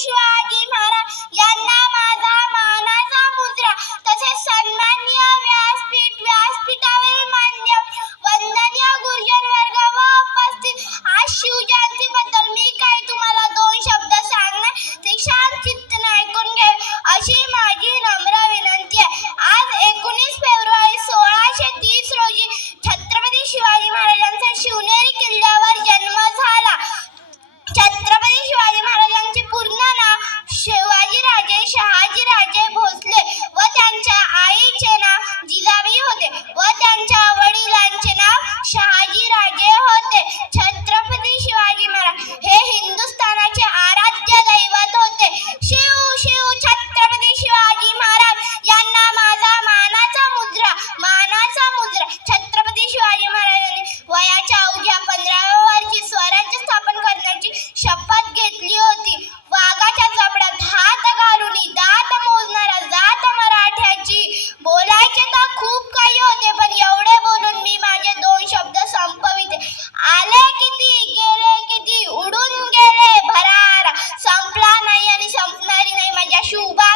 शिवाजी महाराज, यांना माझा मानाचा मुजरा तसेच सन्माननीय व्यासपीठ, व्यासपीठावरील मान्य वंदनीय गुरुजन वर्ग व उपस्थित आज शिवजयंती बद्दल मी काय तुम्हाला दोन शब्द सांगणार? ते शांत चित्तन ऐकून घ्यावे अशी माझी नम्र विनंती आहे. आज एकोणीस फेब्रुवारी सोळाशे तीस रोजी छत्रपती शिवाजी महाराजांचा शिवनेरी किल्ल्यावर जन्म झाला. छत्रपती 十五吧。